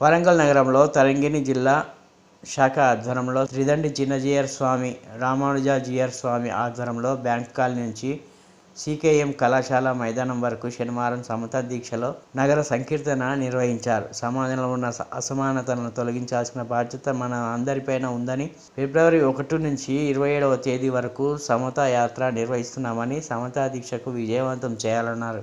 వరంగల్ నగరంలో తరంగిణి జిల్లా శాఖ ఆధ్వర్యంలో త్రిదండి చిన్నజీయర్ స్వామి రామానుజాజీయర్ స్వామి ఆధ్వర్యంలో బ్యాంక్ నుంచి సీకేఎం కళాశాల మైదానం వరకు శనివారం సమతా దీక్షలో నగర సంకీర్తన నిర్వహించారు. సమాజంలో ఉన్న అసమానతలను తొలగించాల్సిన బాధ్యత మన అందరిపైన ఉందని ఫిబ్రవరి ఒకటి నుంచి ఇరవై ఏడవ తేదీ వరకు సమతా యాత్ర నిర్వహిస్తున్నామని సమతా దీక్షకు విజయవంతం చేయాలన్నారు.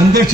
근데